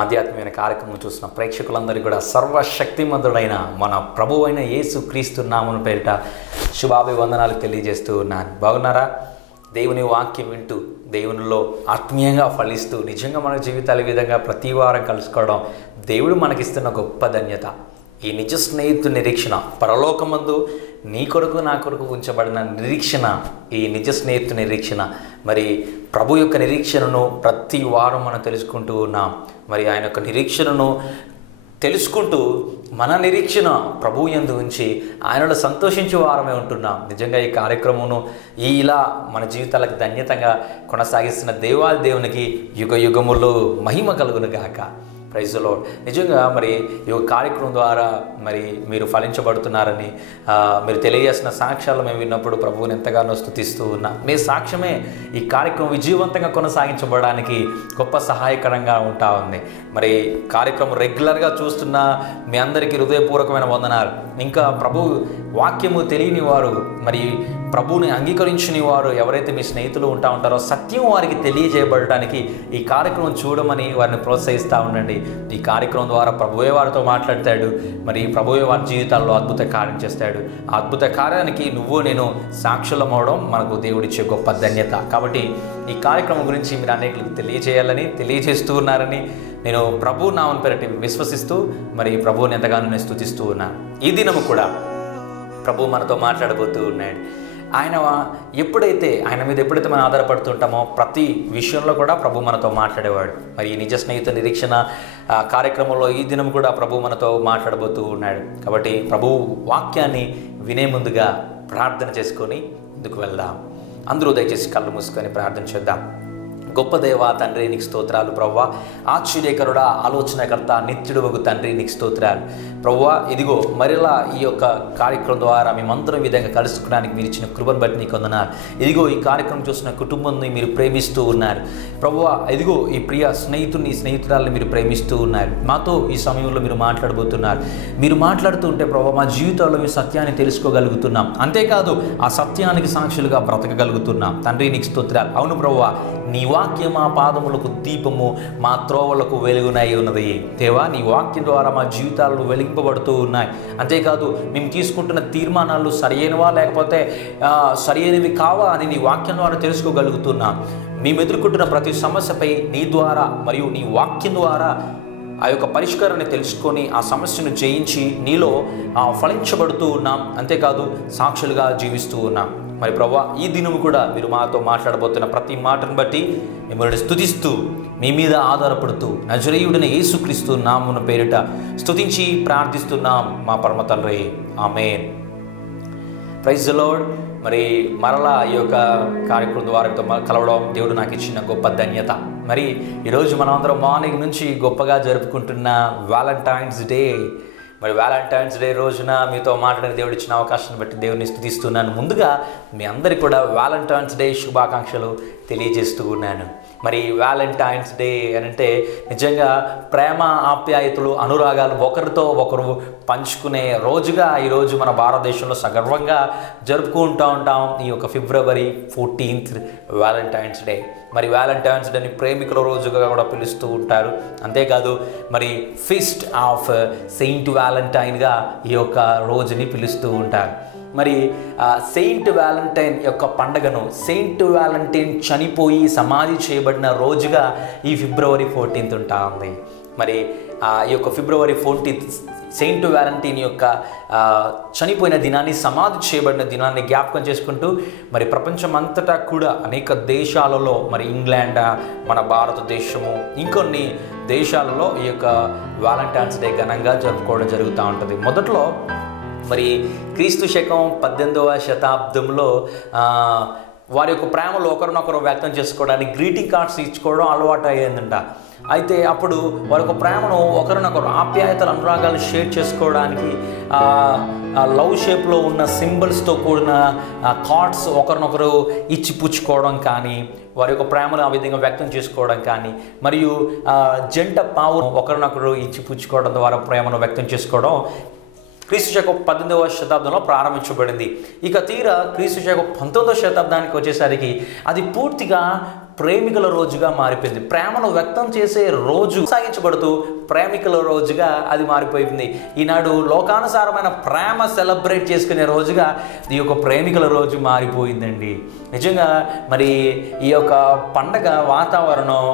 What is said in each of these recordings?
ఆధ్యాత్మికమైన కార్యక్రమం చూసిన ప్రేక్షకులందరికీ కూడా సర్వశక్తిమంతుడైన మన ప్రభువు అయిన యేసు క్రీస్తు నామమున పేరిట శుభాభివందనాలు తెలియజేస్తూ ఉన్నాను. బాగున్నారా? దేవుని వాక్యం వింటూ దేవునిలో ఆత్మీయంగా ఫలిస్తూ నిజంగా మన జీవితాల విధంగా ప్రతి వారం కలుసుకోవడం దేవుడు మనకిస్తున్న గొప్ప ధన్యత. ఈ నిజ స్నేహితు నిరీక్షణ, పరలోకమందు నీ కొరకు నా కొరకు ఉంచబడిన నిరీక్షణ, ఈ నిజ స్నేహితు నిరీక్షణ, మరి ప్రభు యొక్క నిరీక్షణను ప్రతి వారం మనం తెలుసుకుంటూ ఉన్నాం. మరి ఆయన యొక్క నిరీక్షణను తెలుసుకుంటూ మన నిరీక్షణ ప్రభువు యందు ఉంచి ఆయనలో సంతోషించే వారమే ఉంటున్నాం. నిజంగా ఈ కార్యక్రమమును ఇలా మన జీవితాలకు ధన్యతగా కొనసాగిస్తున్న దేవాది దేవునికి యుగ యుగములో మహిమ కలుగును గాక. Praise the lord. నిజంగా మరి ఈ కార్యక్రమం ద్వారా మరి మీరు ఫలించబడుతున్నారని మీరు తెలియజేసిన సాక్ష్యాలు మేము విన్నప్పుడు ప్రభువుని ఎంతగానో స్తుతిస్తూ ఉన్నా. మీ సాక్ష్యమే ఈ కార్యక్రమం విజయవంతంగా కొనసాగించబడడానికి గొప్ప సహాయకరంగా ఉంటా ఉంది. మరి కార్యక్రమం రెగ్యులర్గా చూస్తున్న మీ అందరికీ హృదయపూర్వకమైన వందనాలు. ఇంకా ప్రభు వాక్యము తెలియని వారు, మరి ప్రభువుని అంగీకరించని వారు ఎవరైతే మీ స్నేహితులు ఉంటారో సత్యం వారికి తెలియజేయబడటానికి ఈ కార్యక్రమం చూడమని వారిని ప్రోత్సహిస్తూ ఉండండి. ఈ కార్యక్రమం ద్వారా ప్రభువే వారితో మాట్లాడతాడు. మరి ప్రభువే వారి జీవితాల్లో అద్భుత కార్యం చేస్తాడు. ఆ అద్భుత కార్యానికి నువ్వు నేను సాక్షులం అవడం మనకు దేవుడిచ్చే గొప్ప ధన్యత. కాబట్టి ఈ కార్యక్రమం గురించి మీరు అనేకులకు తెలియజేయాలని, తెలియజేస్తూ ఉన్నారని నేను ప్రభు నామమున పేరిట విశ్వసిస్తూ మరి ప్రభువుని ఎంతగానో నేను స్తుతిస్తూ ఉన్నాను. ఈ దినము కూడా ప్రభు మనతో మాట్లాడబోతూ ఉన్నాడు. ఆయన మీద ఎప్పుడైతే మనం ఆధారపడుతుంటామో ప్రతి విషయంలో కూడా ప్రభు మనతో మాట్లాడేవాడు. మరి ఈ నిజ స్నేహితు నిరీక్షణ కార్యక్రమంలో ఈ దినం కూడా ప్రభు మనతో మాట్లాడబోతూ ఉన్నాడు. కాబట్టి ప్రభు వాక్యాన్ని వినే ముందుగా ప్రార్థన చేసుకొని ముందుకు వెళ్దాం. అందరూ దయచేసి కళ్ళు మూసుకొని ప్రార్థన చేద్దాం. గొప్ప దేవా తండ్రి, నీకు స్తోత్రాలు. ప్రవ్వా, ఆశ్చర్యకరుడా, ఆలోచనకర్త, నిత్యుడవగు తండ్రి, నీకు స్తోత్రాలు. ప్రవ్వా, ఇదిగో మరలా ఈ యొక్క కార్యక్రమం ద్వారా మేమందరం విధంగా కలుసుకోవడానికి మీరు ఇచ్చిన కృపను బట్టి నీకు వందనాలు. ఇదిగో ఈ కార్యక్రమం చూసిన కుటుంబాన్ని మీరు ప్రేమిస్తూ ఉన్నారు. ప్రవ్వా, ఇదిగో ఈ ప్రియ స్నేహితురాలని మీరు ప్రేమిస్తూ ఉన్నారు. మాతో ఈ సమయంలో మీరు మాట్లాడబోతున్నారు. మీరు మాట్లాడుతూ ఉంటే ప్రవ్వా, మా జీవితాల్లో మేము సత్యాన్ని తెలుసుకోగలుగుతున్నాం. అంతేకాదు ఆ సత్యానికి సాక్షులుగా బ్రతకగలుగుతున్నాం. తండ్రి, నీకు స్తోత్రాలు. అవును ప్రవ్వా, నీ వాక్యం మా పాదములకు దీపము, మా త్రోవలకు వెలుగునై ఉన్నది. దేవా, నీ వాక్యం ద్వారా మా జీవితాలు వెలిగింపబడుతూ ఉన్నాయి. అంతేకాదు మేము తీసుకుంటున్న తీర్మానాలు సరియైనవా లేకపోతే సరియైనవి కావా అని నీ వాక్యం ద్వారా తెలుసుకోగలుగుతున్నాం. మేము ఎదుర్కొంటున్న ప్రతి సమస్యపై నీ ద్వారా మరియు నీ వాక్యం ద్వారా ఆ యొక్క పరిష్కారాన్ని తెలుసుకొని ఆ సమస్యను జయించి నీలో ఫలించబడుతూ ఉన్నాం. అంతేకాదు సాక్షులుగా జీవిస్తూ ఉన్నాం. మరి ప్రభువా, ఈ దినము కూడా మీరు మాతో మాట్లాడబోతున్న ప్రతి మాటను బట్టి మిమ్మల్ని స్తుతిస్తూ మీ మీద ఆధారపడుతూ నజరేయుడైన యేసుక్రీస్తు నామమున పేరిట స్తుతించి ప్రార్థిస్తున్నాం మా పరమ తండ్రి. ఆమేన్. Praise the lord. మరి మరలా ఈ యొక్క కార్యక్రమం ద్వారా కలవడం దేవుడు నాకు ఇచ్చిన గొప్ప ధన్యత. మరి ఈరోజు మనం అందరం మార్నింగ్ నుంచి గొప్పగా జరుపుకుంటున్న వ్యాలంటైన్స్ డే. మరి వ్యాలంటైన్స్ డే రోజున మీతో మాట్లాడిన దేవుడు ఇచ్చిన అవకాశాన్ని బట్టి దేవుడిని స్తుతిస్తున్నాను. ముందుగా మీ అందరికీ కూడా వ్యాలంటైన్స్ డే శుభాకాంక్షలు తెలియజేస్తూ ఉన్నాను. మరి వ్యాలంటైన్స్ డే అని అంటే నిజంగా ప్రేమ, ఆప్యాయతలు, అనురాగాలు ఒకరితో ఒకరు పంచుకునే రోజుగా ఈరోజు మన భారతదేశంలో సగర్వంగా జరుపుకుంటూ ఉంటాం. ఈ యొక్క February 14th వ్యాలంటైన్స్ డే. మరి వ్యాలంటైన్స్ డేని ప్రేమికుల రోజుగా కూడా పిలుస్తూ ఉంటారు. అంతేకాదు మరి ఫీస్ట్ ఆఫ్ సెయింట్ వ్యాలంటైన్గా ఈ యొక్క రోజుని పిలుస్తూ ఉంటారు. మరి సెయింట్ వ్యాలంటైన్ యొక్క పండుగను సెయింట్ వ్యాలంటైన్ చనిపోయి సమాధి చేయబడిన రోజుగా ఈ February 14th ఉంటా ఉంది. మరి ఈ యొక్క February 14th సెయింట్ వ్యాలంటైన్ యొక్క చనిపోయిన దినాన్ని, సమాధి చేయబడిన దినాన్ని జ్ఞాపకం చేసుకుంటూ మరి ప్రపంచం అంతటా కూడా అనేక దేశాలలో, మరి ఇంగ్లాండ్, మన భారతదేశము, ఇంకొన్ని దేశాలలో ఈ యొక్క వ్యాలంటైన్స్ డే ఘనంగా జరుపుకోవడం జరుగుతూ ఉంటుంది. మొదట్లో మరి క్రీస్తు శకం 18వ శతాబ్దంలో వారి యొక్క ప్రేమలో ఒకరినొకరు వ్యక్తం చేసుకోవడానికి గ్రీటింగ్ కార్డ్స్ ఇచ్చుకోవడం అలవాటు అయ్యిందంట. అయితే అప్పుడు వారి యొక్క ప్రేమను ఒకరినొకరు ఆప్యాయతలు, అనురాగాలు షేర్ చేసుకోవడానికి లవ్ షేప్లో ఉన్న సింబల్స్తో కూడిన కార్డ్స్ ఒకరినొకరు ఇచ్చి పుచ్చుకోవడం కానీ, వారి యొక్క ప్రేమను ఆ విధంగా వ్యక్తం చేసుకోవడం కానీ, మరియు జంట పావు ఒకరినొకరు ఇచ్చి పుచ్చుకోవడం ద్వారా ప్రేమను వ్యక్తం చేసుకోవడం క్రీస్తు శకం 18వ శతాబ్దంలో ప్రారంభించబడింది. ఇక తీరా క్రీస్తు శకం 19వ శతాబ్దానికి వచ్చేసరికి అది పూర్తిగా ప్రేమికుల రోజుగా మారిపోయింది. ప్రేమను వ్యక్తం చేసే రోజు సాగించబడుతూ ప్రేమికుల రోజుగా అది మారిపోయింది. ఈనాడు లోకానుసారమైన ప్రేమ సెలబ్రేట్ చేసుకునే రోజుగా ఈ యొక్క ప్రేమికుల రోజు మారిపోయిందండి. నిజంగా మరి ఈ యొక్క పండగ వాతావరణం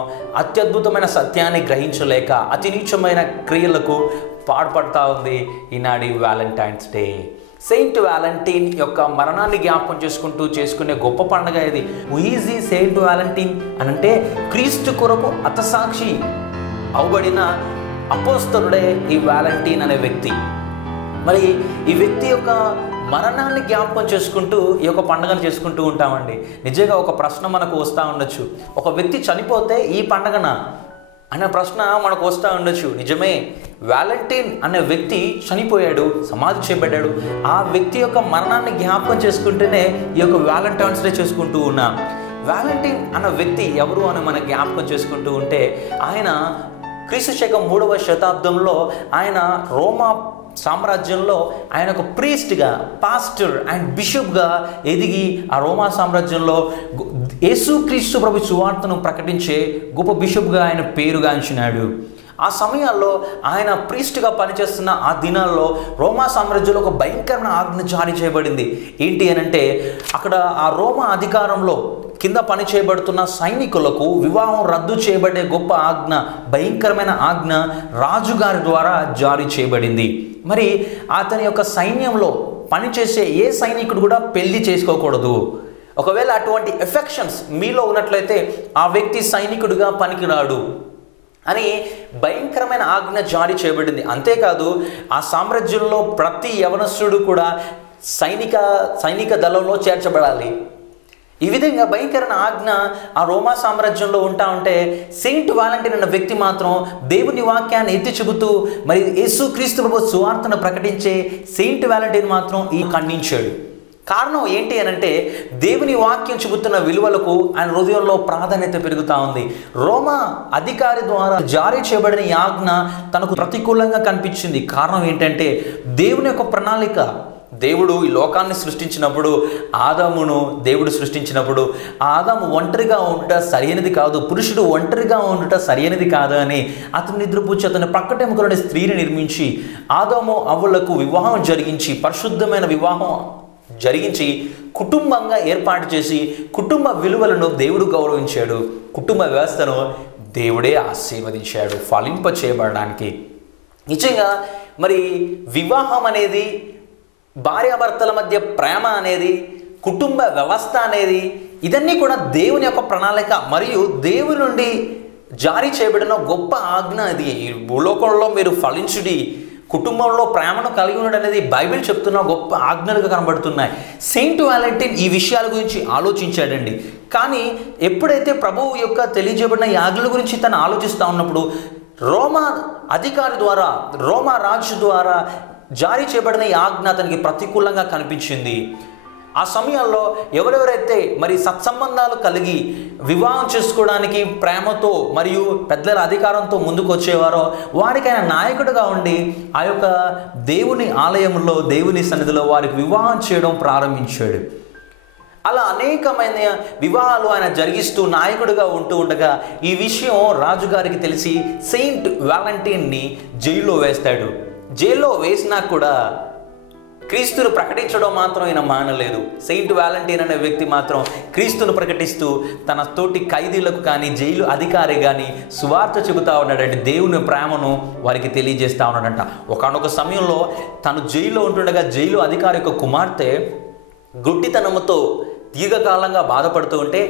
అత్యద్భుతమైన సత్యాన్ని గ్రహించలేక అతి నీచమైన క్రియలకు పాడుపడతా ఉంది ఈనాడు వ్యాలంటైన్స్ డే. సెయింట్ వ్యాలంటీన్ యొక్క మరణాన్ని జ్ఞాపకం చేసుకుంటూ చేసుకునే గొప్ప పండుగ ఇది. ఈజీ సెయింట్ వ్యాలంటీన్ అనంటే క్రీస్తు కొరకు హతసాక్షి అవబడిన అపోస్తలుడే ఈ వ్యాలంటీన్ అనే వ్యక్తి. మరి ఈ వ్యక్తి యొక్క మరణాన్ని జ్ఞాపకం చేసుకుంటూ ఈ యొక్క పండుగను చేసుకుంటూ ఉంటామండి. నిజంగా ఒక ప్రశ్న మనకు వస్తూ ఉండొచ్చు, ఒక వ్యక్తి చనిపోతే ఈ పండుగన అనే ప్రశ్న మనకు వస్తూ ఉండొచ్చు. నిజమే, వ్యాలంటీన్ అనే వ్యక్తి చనిపోయాడు, సమాధి చేయబడ్డాడు. ఆ వ్యక్తి యొక్క మరణాన్ని జ్ఞాపకం చేసుకుంటేనే ఈ యొక్క వ్యాలంటైన్స్ డే చేసుకుంటూ ఉన్నాం. వ్యాలంటీన్ అన్న వ్యక్తి ఎవరు అని మనం జ్ఞాపకం చేసుకుంటూ ఉంటే, ఆయన క్రీస్తు శకం 3వ శతాబ్దంలో ఆయన రోమా సామ్రాజ్యంలో ఆయన ఒక ప్రీస్ట్గా, పాస్టర్ అండ్ బిషప్గా ఎదిగి ఆ రోమా సామ్రాజ్యంలో యేసుక్రీస్తు ప్రభు సువార్తను ప్రకటించే గొప్ప బిషప్గా ఆయన పేరుగాంచినాడు. ఆ సమయాల్లో ఆయన ప్రీస్ట్గా పనిచేస్తున్న ఆ దినాల్లో రోమా సామ్రాజ్యంలో ఒక భయంకరమైన ఆజ్ఞ జారీ చేయబడింది. ఏంటి అనంటే, అక్కడ ఆ రోమా అధికారంలో కింద పని చేయబడుతున్న సైనికులకు వివాహం రద్దు చేయబడే గొప్ప ఆజ్ఞ, భయంకరమైన ఆజ్ఞ రాజుగారి ద్వారా జారీ చేయబడింది. మరి అతని యొక్క సైన్యంలో పనిచేసే ఏ సైనికుడు కూడా పెళ్లి చేసుకోకూడదు. ఒకవేళ అటువంటి ఎఫెక్షన్స్ మీలో ఉన్నట్లయితే ఆ వ్యక్తి సైనికుడిగా పనికిరాడు అని భయంకరమైన ఆజ్ఞ జారీ చేయబడింది. అంతేకాదు ఆ సామ్రాజ్యంలో ప్రతి యవనస్తుడు కూడా సైనిక దళంలో చేర్చబడాలి. ఈ విధంగా భయంకరమైన ఆజ్ఞ ఆ రోమా సామ్రాజ్యంలో ఉంటా ఉంటే, సెయింట్ వ్యాలంటీన్ అన్న వ్యక్తి మాత్రం దేవుని వాక్యాన్ని ఎత్తి చెబుతూ మరి యేసుక్రీస్తు ప్రభు సువార్తను ప్రకటించే సెయింట్ వ్యాలంటీన్ మాత్రం ఈ ఖండించాడు. కారణం ఏంటి అనంటే, దేవుని వాక్యం చెబుతున్న విలువలకు ఆయన హృదయంలో ప్రాధాన్యత పెరుగుతూ ఉంది. రోమా అధికారి ద్వారా జారీ చేయబడిన ఈ ఆజ్ఞ తనకు ప్రతికూలంగా కనిపించింది. కారణం ఏంటంటే, దేవుని యొక్క ప్రణాళిక, దేవుడు ఈ లోకాన్ని సృష్టించినప్పుడు, ఆదామును దేవుడు సృష్టించినప్పుడు ఆదాము ఒంటరిగా ఉండుట సరైనది కాదు, పురుషుడు ఒంటరిగా ఉండుట సరైనది కాదు అని అతను నిద్రపుచ్చి అతని ప్రక్కటెముకలోని స్త్రీని నిర్మించి ఆదాము అవ్వలకు వివాహం జరిగించి, పరిశుద్ధమైన వివాహం జరిగించి కుటుంబంగా ఏర్పాటు చేసి కుటుంబ విలువలను దేవుడు గౌరవించాడు. కుటుంబ వ్యవస్థను దేవుడే ఆశీర్వదించాడు ఫలింప చేయబడడానికి. నిజంగా మరి వివాహం అనేది, భార్యాభర్తల మధ్య ప్రేమ అనేది, కుటుంబ వ్యవస్థ అనేది, ఇదన్నీ కూడా దేవుని యొక్క ప్రణాళిక మరియు దేవుని నుండి జారీ చేయబడిన గొప్ప ఆజ్ఞ. అది ఈ భూలోకంలో మీరు ఫలించుడి, కుటుంబంలో ప్రేమను కలిగి ఉండడం అనేది బైబిల్ చెప్తున్న గొప్ప ఆజ్ఞలుగా కనబడుతున్నాయి. సెయింట్ వ్యాలంటీన్ ఈ విషయాల గురించి ఆలోచించాడండి. కానీ ఎప్పుడైతే ప్రభువు యొక్క తెలియజేయబడిన ఈ ఆజ్ఞల గురించి తను ఆలోచిస్తూ ఉన్నప్పుడు, రోమా అధికారి ద్వారా, రోమా రాజు ద్వారా జారీ చేయబడిన ఈ ఆజ్ఞ అతనికి ప్రతికూలంగా కనిపించింది. ఆ సమయంలో ఎవరెవరైతే మరి సత్సంబంధాలు కలిగి వివాహం చేసుకోవడానికి ప్రేమతో మరియు పెద్దల అధికారంతో ముందుకు వచ్చేవారో వారికి ఆయన నాయకుడిగా ఉండి ఆ యొక్క దేవుని ఆలయంలో, దేవుని సన్నిధిలో వారికి వివాహం చేయడం ప్రారంభించాడు. అలా అనేకమైన వివాహాలు ఆయన జరిగిస్తూ నాయకుడిగా ఉంటూ ఉండగా ఈ విషయం రాజుగారికి తెలిసి సెయింట్ వ్యాలంటీన్ని జైల్లో వేస్తాడు. జైల్లో వేసినా కూడా క్రీస్తును ప్రకటించడం మాత్రం ఆయన మానలేదు. సెయింట్ వ్యాలంటీన్ అనే వ్యక్తి మాత్రం క్రీస్తును ప్రకటిస్తూ తన తోటి ఖైదీలకు కానీ, జైలు అధికారి కానీ సువార్త చెబుతా ఉన్నాడంటే, దేవుని ప్రేమను వారికి తెలియజేస్తూ ఉన్నాడంట. ఒకానొక సమయంలో తను జైల్లో ఉంటుండగా జైలు అధికారి యొక్క కుమార్తె గుడ్డితనముతో దీర్ఘకాలంగా బాధపడుతూ ఉంటే,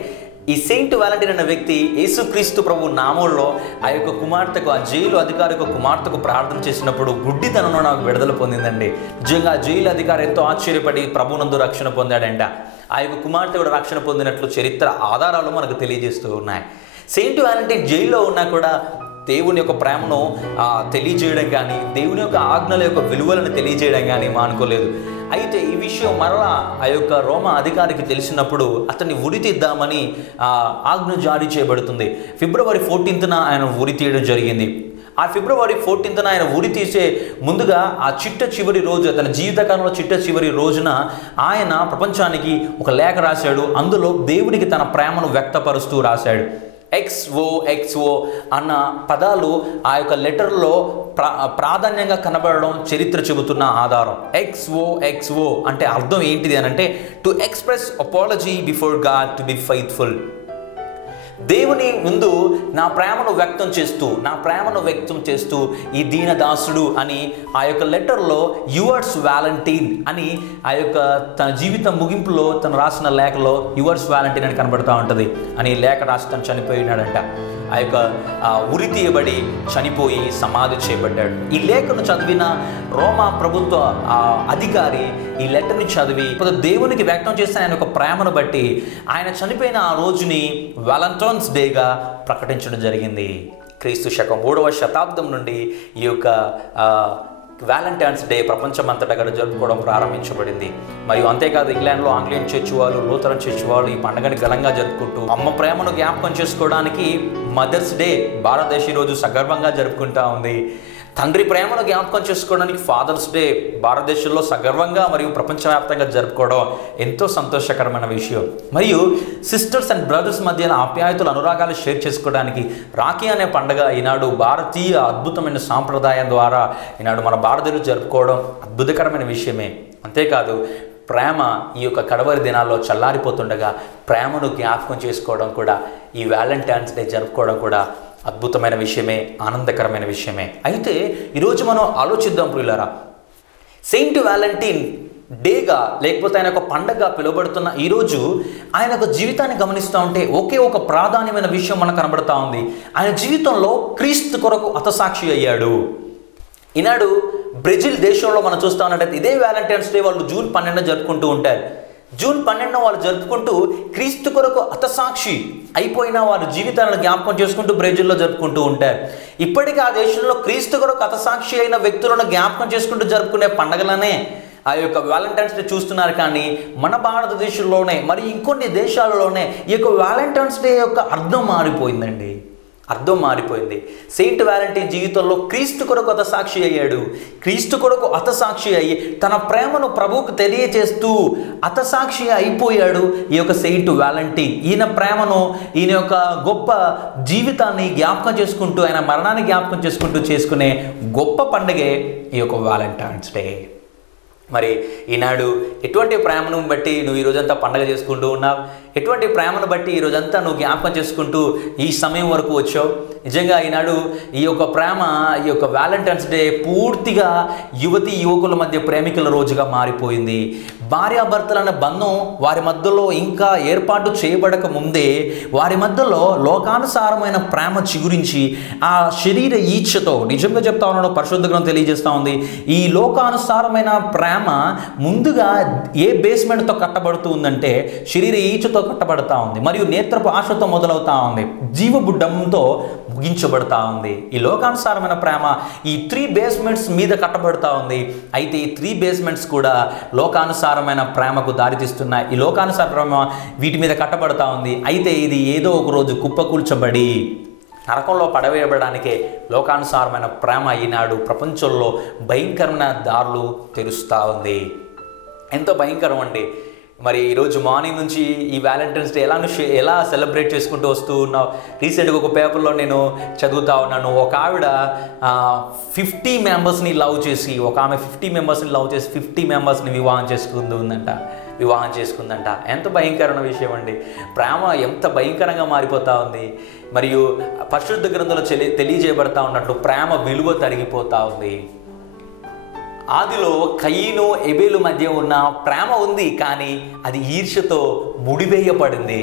ఈ సెయింట్ వ్యాలంటీన్ అనే వ్యక్తి యేసుక్రీస్తు ప్రభు నామంలో ఆ యొక్క కుమార్తెకు, ఆ జైలు అధికారి యొక్క కుమార్తెకు ప్రార్థన చేసినప్పుడు గుడ్డితనంలో నాకు విడుదల పొందిందండి. నిజంగా జైలు అధికారి ఎంతో ఆశ్చర్యపడి ప్రభునందు రక్షణ పొందాడంట. ఆ యొక్క కుమార్తె కూడా రక్షణ పొందినట్లు చరిత్ర ఆధారాలు మనకు తెలియజేస్తూ ఉన్నాయి. సెయింట్ వ్యాలంటీన్ జైల్లో ఉన్నా కూడా దేవుని యొక్క ప్రేమను తెలియజేయడం కానీ, దేవుని యొక్క ఆజ్ఞల యొక్క విలువలను తెలియజేయడం కానీ మానుకోలేదు. అయితే ఈ విషయం మరలా ఆ యొక్క రోమా అధికారికి తెలిసినప్పుడు అతన్ని ఉరి తీద్దామని ఆజ్ఞ జారీ చేయబడుతుంది. ఫిబ్రవరి 14న ఆయన ఉరి తీయడం జరిగింది. ఆ ఫిబ్రవరి 14న ఆయన ఉరి తీసే ముందుగా ఆ చివరి రోజు, తన జీవితకాలంలో చివరి రోజున ఆయన ప్రపంచానికి ఒక లేఖ రాశాడు. అందులో దేవునికి తన ప్రేమను వ్యక్తపరుస్తూ రాశాడు. XO అన్న పదాలు ఆ యొక్క లెటర్లో ప్రాధాన్యంగా కనబడడం చరిత్ర చెబుతున్న ఆధారం. XO అంటే అర్థం ఏంటిది అని అంటే to express apology before God, to be faithful. దేవుని ముందు నా ప్రేమను వ్యక్తం చేస్తూ ఈ దీనదాసుడు అని ఆ యొక్క లెటర్లో యువర్స్ వ్యాలంటీన్ అని ఆ యొక్క తన జీవితం ముగింపులో తను రాసిన లేఖలో యువర్స్ వ్యాలంటీన్ అని కనబడుతూ ఉంటుంది. అని లేఖ రాసి తను చనిపోయినాడంట. ఆ యొక్క ఉరి తీయబడి చనిపోయి సమాధి చేయబడ్డాడు. ఈ లేఖను చదివిన రోమా ప్రభుత్వ అధికారి ఈ లెటర్ని చదివి దేవునికి వ్యక్తం చేసిన ఆయన యొక్క ప్రేమను బట్టి ఆయన చనిపోయిన ఆ రోజుని వాలంటైన్స్ డేగా ప్రకటించడం జరిగింది. క్రీస్తు శకం 3వ శతాబ్దం నుండి ఈ యొక్క వ్యాలంటైన్స్ డే ప్రపంచమంతటా జరుపుకోవడం ప్రారంభించబడింది. మరియు అంతేకాదు ఇంగ్లాండ్లో ఆంగ్లియన్ చర్చ్ వాళ్ళు, లూథరన్ చర్చ్ వాళ్ళు ఈ పండుగని ఘనంగా జరుపుకుంటూ అమ్మ ప్రేమను జ్ఞాపకం చేసుకోవడానికి మదర్స్ డే భారతదేశ ఈరోజు సగర్వంగా జరుపుకుంటా ఉంది. తండ్రి ప్రేమను జ్ఞాపకం చేసుకోవడానికి ఫాదర్స్ డే భారతదేశంలో సగర్వంగా మరియు ప్రపంచవ్యాప్తంగా జరుపుకోవడం ఎంతో సంతోషకరమైన విషయం. మరియు సిస్టర్స్ అండ్ బ్రదర్స్ మధ్య ఆప్యాయతలు, అనురాగాలు షేర్ చేసుకోవడానికి రాఖీ అనే పండుగ ఈనాడు భారతీయ అద్భుతమైన సాంప్రదాయం ద్వారా ఈనాడు మన భారతదేశంలో జరుపుకోవడం అద్భుతకరమైన విషయమే. అంతేకాదు ప్రేమ ఈ యొక్క కడవరి దినాల్లో చల్లారిపోతుండగా ప్రేమను జ్ఞాపకం చేసుకోవడం కూడా, ఈ వ్యాలంటైన్స్ డే జరుపుకోవడం కూడా అద్భుతమైన విషయమే, ఆనందకరమైన విషయమే. అయితే ఈరోజు మనం ఆలోచిద్దాం ప్రియులారా, సెయింట్ వ్యాలంటీన్ డేగా లేకపోతే ఆయన ఒక పండగగా పిలువబడుతున్న ఈరోజు ఆయన ఒక జీవితాన్ని గమనిస్తూ ఉంటే ఒకే ఒక ప్రాధాన్యమైన విషయం మనకు కనబడతా ఉంది. ఆయన జీవితంలో క్రీస్తు కొరకు హతసాక్షి అయ్యాడు. ఈనాడు బ్రెజిల్ దేశంలో మనం చూస్తూ ఉన్నట్టయితే ఇదే వ్యాలంటైన్స్ డే వాళ్ళు జూన్ 12 జరుపుకుంటూ ఉంటారు. జూన్ 12 వాళ్ళు జరుపుకుంటూ క్రీస్తు కొరకు హతసాక్షి అయిపోయిన వారి జీవితాలను జ్ఞాపకం చేసుకుంటూ బ్రెజిల్లో జరుపుకుంటూ ఉంటారు. ఇప్పటికీ ఆ దేశంలో క్రీస్తు కొరకు హతసాక్షి అయిన వ్యక్తులను జ్ఞాపకం చేసుకుంటూ జరుపుకునే పండుగలనే ఆ యొక్క వ్యాలంటైన్స్ డే చూస్తున్నారు. కానీ మన భారతదేశంలోనే మరి ఇంకొన్ని దేశాలలోనే ఈ యొక్క వ్యాలంటైన్స్ డే యొక్క అర్థం మారిపోయిందండి. సెయింట్ వ్యాలంటీన్ జీవితంలో క్రీస్తు కొరకు హతసాక్షి అయ్యాడు. క్రీస్తు కొరకు హతసాక్షి అయ్యి తన ప్రేమను ప్రభువుకు తెలియజేస్తూ హతసాక్షి అయిపోయాడు ఈ యొక్క సెయింట్ వ్యాలంటీన్. ఈయన ప్రేమను, ఈయన యొక్క గొప్ప జీవితాన్ని జ్ఞాపకం చేసుకుంటూ, ఆయన మరణాన్ని జ్ఞాపకం చేసుకునే గొప్ప పండుగే ఈ యొక్క వ్యాలంటైన్స్ డే. మరి ఈనాడు ఎటువంటి ప్రేమను బట్టి నువ్వు ఈరోజంతా పండగ చేసుకుంటూ ఉన్నావు? ఎటువంటి ప్రేమను బట్టి ఈరోజంతా నువ్వు జ్ఞాపకం చేసుకుంటూ ఈ సమయం వరకు వచ్చావు? నిజంగా ఈనాడు ఈ యొక్క ప్రేమ, ఈ యొక్క వ్యాలంటైన్స్ డే పూర్తిగా యువతి యువకుల మధ్య ప్రేమికుల రోజుగా మారిపోయింది. భార్యాభర్తలనే బంధం వారి మధ్యలో ఇంకా ఏర్పాటు చేయబడక ముందే వారి మధ్యలో లోకానుసారమైన ప్రేమ చిగురించి ఆ శరీర ఈచ్ఛతో, నిజంగా చెప్తా ఉన్నాడు పరిశుద్ధ గ్రంథం తెలియజేస్తూ ఉంది, ఈ లోకానుసారమైన ప్రేమ ముందుగా ఏ బేస్మెంట్తో కట్టబడుతూ ఉందంటే శరీర ఈచ్ఛతో కట్టబడతా ఉంది, మరియు నేత్రపు ఆశతో మొదలవుతా ఉంది, జీవబుడ్డంతో ముగించబడతా ఉంది. ఈ లోకానుసారమైన ప్రేమ ఈ 3 బేస్మెంట్స్ మీద కట్టబడతా ఉంది. అయితే ఈ 3 బేస్మెంట్స్ కూడా లోకానుసారమైన ప్రేమకు దారితీస్తున్నాయి. ఈ లోకానుసార ప్రేమ వీటి మీద కట్టబడతా ఉంది. అయితే ఇది ఏదో ఒక రోజు కుప్పకూల్చబడి నరకంలో పడవేయబడానికే లోకానుసారమైన ప్రేమ ఈనాడు ప్రపంచంలో భయంకరమైన దారులు తెరుస్తూ ఉంది. ఎంతో భయంకరం అండి. మరి ఈరోజు మార్నింగ్ నుంచి ఈ వ్యాలంటైన్స్ డే ఎలా సెలబ్రేట్ చేసుకుంటూ వస్తూ ఉన్నావు? రీసెంట్గా ఒక పేపర్లో నేను చదువుతా ఉన్నాను, ఒక ఆవిడ 50 మెంబర్స్ని లవ్ చేసి, ఒక ఆమె 50 మెంబర్స్ని లవ్ చేసి 50 మెంబర్స్ని వివాహం చేసుకుందంట. ఎంత భయంకరమైన విషయం అండి. ప్రేమ ఎంత భయంకరంగా మారిపోతూ ఉంది. మరియు పరిశుద్ధ గ్రంథంలో తెలియజేయబడతా ఉన్నట్లు ప్రేమ విలువ తరిగిపోతూ ఉంది. ఆదిలో కయీను ఎబేలు మధ్య ఉన్న ప్రేమ ఉంది, కానీ అది ఈర్ష్యతో ముడివేయబడింది.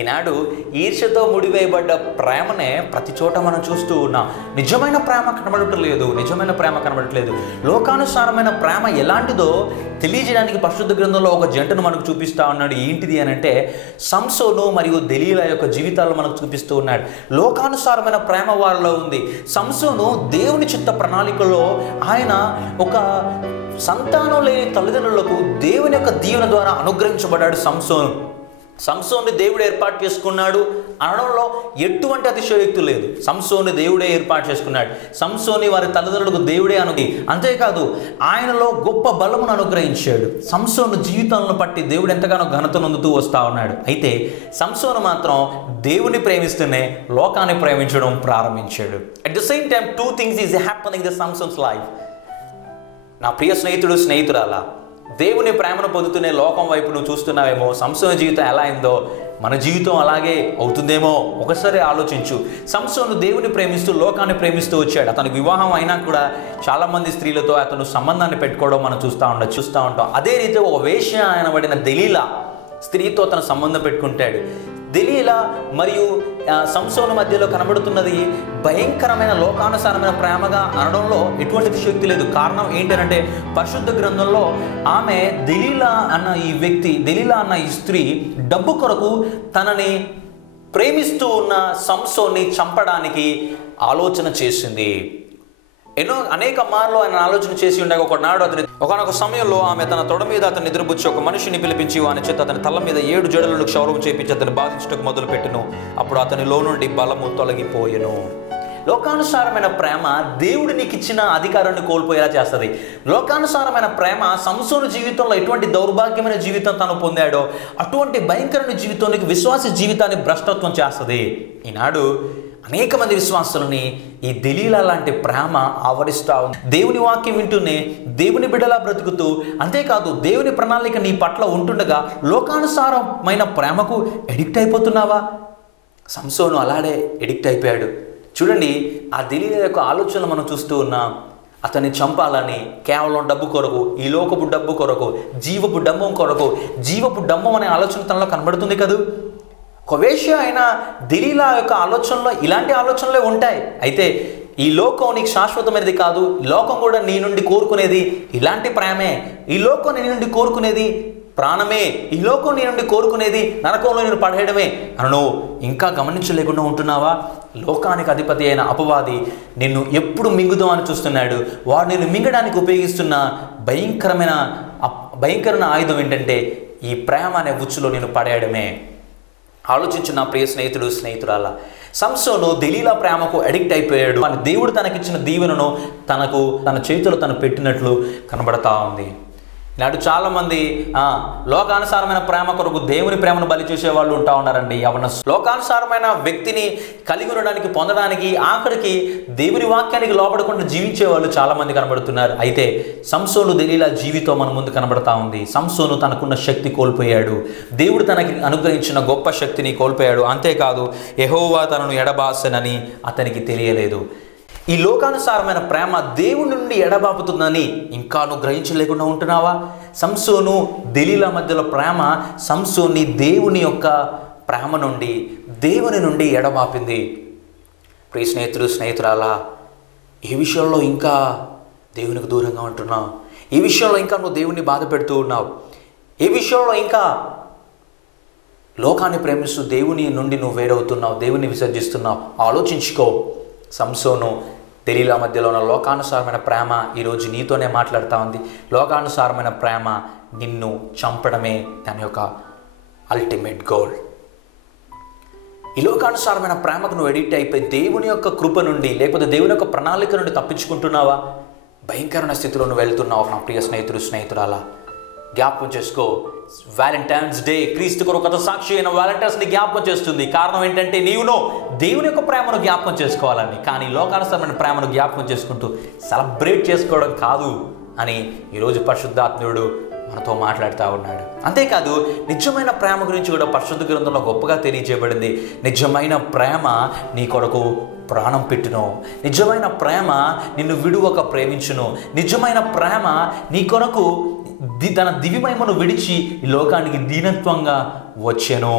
ఈనాడు ఈర్ష్యతో ముడివేయబడ్డ ప్రేమనే ప్రతి చోట మనం చూస్తూ ఉన్నాం. నిజమైన ప్రేమ కనబడట్లేదు. లోకానుసారమైన ప్రేమ ఎలాంటిదో తెలియజేయడానికి పరిశుద్ధ గ్రంథంలో ఒక జంటను మనకు చూపిస్తూ ఉన్నాడు. ఏంటిది అని అంటే సంసోను మరియు దెలీలా యొక్క జీవితాలను మనకు చూపిస్తూ ఉన్నాడు. లోకానుసారమైన ప్రేమ వారిలో ఉంది. సంసోను దేవుని చిత్త ప్రణాళికలో ఆయన ఒక సంతానం లేని తల్లిదండ్రులకు దేవుని యొక్క దీవెన ద్వారా అనుగ్రహించబడ్డాడు. సంసోన్ని దేవుడు ఏర్పాటు చేసుకున్నాడు. అనడంలో ఎటువంటి అతిశయోక్తి లేదు. సంసోని దేవుడే ఏర్పాటు చేసుకున్నాడు. సంసోని వారి తల్లిదండ్రులకు దేవుడే అనుది. అంతేకాదు ఆయనలో గొప్ప బలమును అనుగ్రహించాడు. సంసోను జీవితంలో పట్టి దేవుడు ఎంతగానో ఘనత నొందుతూ వస్తూ ఉన్నాడు. అయితే సంసోను మాత్రం దేవుని ప్రేమిస్తూనే లోకాన్ని ప్రేమించడం ప్రారంభించాడు. At the same time two things is happening the Samson's life. నా ప్రియ స్నేహితుడు, స్నేహితురాలా, దేవుని ప్రేమను పొందుతూనే లోకం వైపు నువ్వు చూస్తున్నావేమో. సంసోను జీవితం ఎలా అయిందో మన జీవితం అలాగే అవుతుందేమో ఒకసారి ఆలోచించు. సంసోను దేవుని ప్రేమిస్తూ లోకాన్ని ప్రేమిస్తూ వచ్చాడు. అతనికి వివాహం అయినా కూడా చాలామంది స్త్రీలతో అతను సంబంధాన్ని పెట్టుకోవడం మనం చూస్తూ ఉంటాం. అదే రీతి ఒక వేశ్య అనబడిన దెలీలా స్త్రీతో అతను సంబంధం పెట్టుకుంటాడు. దెలీలా మరియు సంసోను మధ్యలో కనబడుతున్నది భయంకరమైన లోకానుసారమైన ప్రేమగా అనడంలో ఎటువంటి శక్తి లేదు. కారణం ఏంటంటే పరిశుద్ధ గ్రంథంలో ఆమె దెలీలా అన్న ఈ స్త్రీ డబ్బు కొరకు తనని ప్రేమిస్తూ ఉన్న సంసోన్ని చంపడానికి ఆలోచన చేసింది. అనేక మార్లు ఆయన ఆలోచన చేసి ఉండగా ఒకనాడు ఒకనొక సమయంలో ఆమె తన తొడ మీద అతను నిద్రపుచ్చి ఒక మనిషిని పిలిపించి వాని చేత అతని తల మీద 7 జడలను క్షౌరం చేపించి అతను బాధించటకు మొదలుపెట్టెను. అప్పుడు అతనిలో నుండి బలము తొలగిపోయెను. లోకానుసారమైన ప్రేమ దేవుడు నీకు ఇచ్చిన అధికారాన్ని కోల్పోయేలా చేస్తుంది. లోకానుసారమైన ప్రేమ సంసోను జీవితంలో ఎటువంటి దౌర్భాగ్యమైన జీవితం తను పొందాడో అటువంటి భయంకరమైన జీవితానికి విశ్వాస జీవితాన్ని భ్రష్టత్వం చేస్తుంది. ఈనాడు అనేక మంది విశ్వాసులని ఈ దెలీలా లాంటి ప్రేమ ఆవరిస్తూ ఉంది. దేవుని వాక్యం వింటూనే దేవుని బిడ్డలా బ్రతుకుతూ, అంతేకాదు దేవుని ప్రణాళిక నీ పట్ల ఉంటుండగా లోకానుసారమైన ప్రేమకు ఎడిక్ట్ అయిపోతున్నావా? సంసోను అలాగే ఎడిక్ట్ అయిపోయాడు. చూడండి, ఆ దెలీలా యొక్క ఆలోచనలు మనం చూస్తూ ఉన్నాం. అతన్ని చంపాలని కేవలం డబ్బు కొరకు, ఈ లోకపు డబ్బు కొరకు, జీవపు డంబం కొరకు. జీవపు డంబం అనే ఆలోచన తనలో కనబడుతుంది కదూ. ఒక వేశ్య అయిన దెలీలా యొక్క ఆలోచనలో ఇలాంటి ఆలోచనలే ఉంటాయి. అయితే ఈ లోకం నీకు శాశ్వతమైనది కాదు. లోకం కూడా నీ నుండి కోరుకునేది ఇలాంటి ప్రేమే. ఈ లోకం నీ నుండి కోరుకునేది ప్రాణమే. ఈ లోకం నీ నుండి కోరుకునేది నరకంలో నేను పడేయడమే అని నువ్వు ఇంకా గమనించలేకుండా ఉంటున్నావా? లోకానికి అధిపతి అయిన అపవాది నిన్ను ఎప్పుడు మింగుదామని చూస్తున్నాడు. వాడు నిన్ను మింగడానికి ఉపయోగిస్తున్న భయంకరమైన ఆయుధం ఏంటంటే ఈ ప్రేమ అనే ఉచ్చులో నేను పడేయడమే. ఆలోచించిన నా ప్రియ స్నేహితుడు, స్నేహితురాల, సంసోను దెలీలా ప్రేమకు అడిక్ట్ అయిపోయాడు. దేవుడు తనకిచ్చిన దీవెనను తన చేతిలో తను పెట్టినట్లు కనబడతా ఉంది. నాడు చాలామంది లోకానుసారమైన ప్రేమ కొరకు దేవుని ప్రేమను బలి చేసే వాళ్ళు ఉంటా ఉన్నారండి. లోకానుసారమైన వ్యక్తిని కలిగి ఉండడానికి, పొందడానికి, ఆఖరికి దేవుని వాక్యానికి లోపడకుండా జీవించే వాళ్ళు చాలామంది కనబడుతున్నారు. అయితే సంసోను దెలీలా జీవితం మన ముందు కనబడతా ఉంది. సంసోను తనకున్న శక్తి కోల్పోయాడు. దేవుడు తనకి అనుగ్రహించిన గొప్ప శక్తిని కోల్పోయాడు. అంతేకాదు యెహోవా తనను ఎడబాసెనని అతనికి తెలియలేదు. ఈ లోకానుసారమైన ప్రేమ దేవుని నుండి ఎడబాపుతుందని ఇంకా నువ్వు గ్రహించలేకుండా ఉంటున్నావా? సంసోను దెలీలా మధ్యలో ప్రేమ సంసోన్ని దేవుని యొక్క ప్రేమ నుండి, దేవుని నుండి ఎడబాపింది. ప్రియ స్నేహితుడు, స్నేహితురాలా, ఈ విషయంలో ఇంకా దేవునికి దూరంగా ఉంటున్నావు. ఈ విషయంలో ఇంకా నువ్వు దేవుని బాధ పెడుతూ ఉన్నావు. ఈ విషయంలో ఇంకా లోకాన్ని ప్రేమిస్తూ దేవుని నుండి నువ్వు వేరవుతున్నావు, దేవుని విసర్జిస్తున్నావు. ఆలోచించుకో. సంసోను దెలీలా మధ్యలో ఉన్న లోకానుసారమైన ప్రేమ ఈరోజు నీతోనే మాట్లాడుతూ ఉంది. లోకానుసారమైన ప్రేమ నిన్ను చంపడమే దాని యొక్క అల్టిమేట్ గోల్. ఈ లోకానుసారమైన ప్రేమకు నువ్వు ఎడిక్ట్ అయిపోయి దేవుని యొక్క కృప నుండి, లేకపోతే దేవుని యొక్క ప్రణాళిక నుండి తప్పించుకుంటున్నావా? భయంకరమైన స్థితిలో నువ్వు వెళ్తున్నావు. నా ప్రియ స్నేహితుడు, స్నేహితురాలా, జ్ఞాపకం చేసుకో. వ్యాలంటైన్స్ డే, క్రీస్తు కొరకు కథ సాక్షి అయిన వ్యాలంటైన్స్ని జ్ఞాపకం చేస్తుంది. కారణం ఏంటంటే నీవును దేవుని యొక్క ప్రేమను జ్ఞాపకం చేసుకోవాలని, కానీ లోకానుసారమైన ప్రేమను జ్ఞాపకం చేసుకుంటూ సెలబ్రేట్ చేసుకోవడం కాదు అని ఈరోజు పరిశుద్ధాత్ముడు మనతో మాట్లాడుతూ ఉన్నాడు. అంతేకాదు నిజమైన ప్రేమ గురించి కూడా పరిశుద్ధ గ్రంథంలో గొప్పగా తెలియజేయబడింది. నిజమైన ప్రేమ నీ కొరకు ప్రాణం పెట్టును. నిజమైన ప్రేమ నిన్ను విడువక ప్రేమించును. నిజమైన ప్రేమ నీ కొరకు తన దివ్యమహిమను విడిచి ఈ లోకానికి దీనత్వంగా వచ్చెను.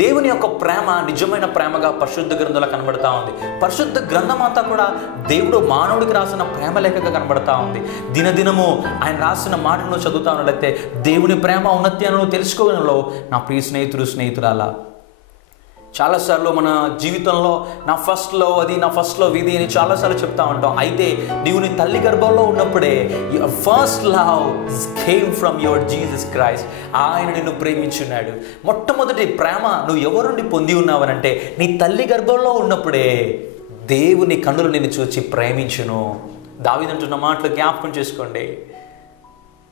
దేవుని యొక్క ప్రేమ నిజమైన ప్రేమగా పరిశుద్ధ గ్రంథంలో కనబడతా ఉంది. పరిశుద్ధ గ్రంథం అంతా కూడా దేవుడు మానవుడికి రాసిన ప్రేమ లేఖగా కనబడతా ఉంది. దినదినము ఆయన రాసిన మాటలను చదువుతా ఉన్నట్లయితే దేవుని ప్రేమ ఉన్నత్యాలను తెలుసుకోవడంలో నా ప్రియ స్నేహితుడు, స్నేహితురాలా, చాలాసార్లు మన జీవితంలో నా ఫస్ట్ లవ్ అది, నా ఫస్ట్ లవ్ ఇది అని చాలాసార్లు చెప్తా ఉంటాం. అయితే నీవు నీ తల్లి గర్భంలో ఉన్నప్పుడే your first love came from your Jesus Christ. ఆయన నిన్ను ప్రేమించున్నాడు. మొట్టమొదటి ప్రేమ నువ్వు ఎవరి నుండి పొంది ఉన్నావనంటే నీ తల్లి గర్భంలో ఉన్నప్పుడే దేవుని కన్నులు నిన్ను చూచి ప్రేమించును. దావీదంటున్న మాటలు జ్ఞాపకం చేసుకోండి.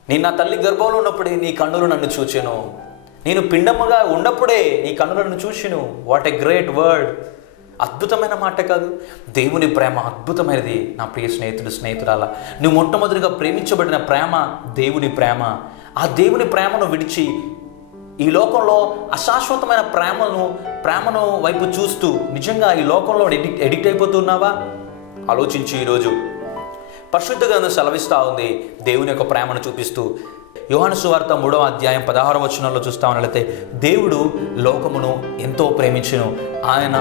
నేను నా తల్లి గర్భంలో ఉన్నప్పుడే నీ కన్నులు నన్ను చూచెను, నేను పిండముగా ఉన్నప్పుడే నీ కన్నులను చూసిను. What a great word! అద్భుతమైన మాట కాదు? దేవుని ప్రేమ అద్భుతమైనది. నా ప్రియ స్నేహితురాల, నువ్వు మొట్టమొదటిగా ప్రేమించబడిన ప్రేమ దేవుని ప్రేమ. ఆ దేవుని ప్రేమను విడిచి ఈ లోకంలో అశాశ్వతమైన ప్రేమను వైపు చూస్తూ నిజంగా ఈ లోకంలో ఎడిక్ట్ అయిపోతున్నావా? ఆలోచించి. ఈరోజు పరిశుద్ధ గ్రంథం సెలవిస్తూ ఉంది దేవుని యొక్క ప్రేమను చూపిస్తూ. యోహాను సువార్త 3వ అధ్యాయం 16వ వచనంలో చూస్తా ఉన్నట్లయితే, దేవుడు లోకమును ఎంతో ప్రేమించును, ఆయన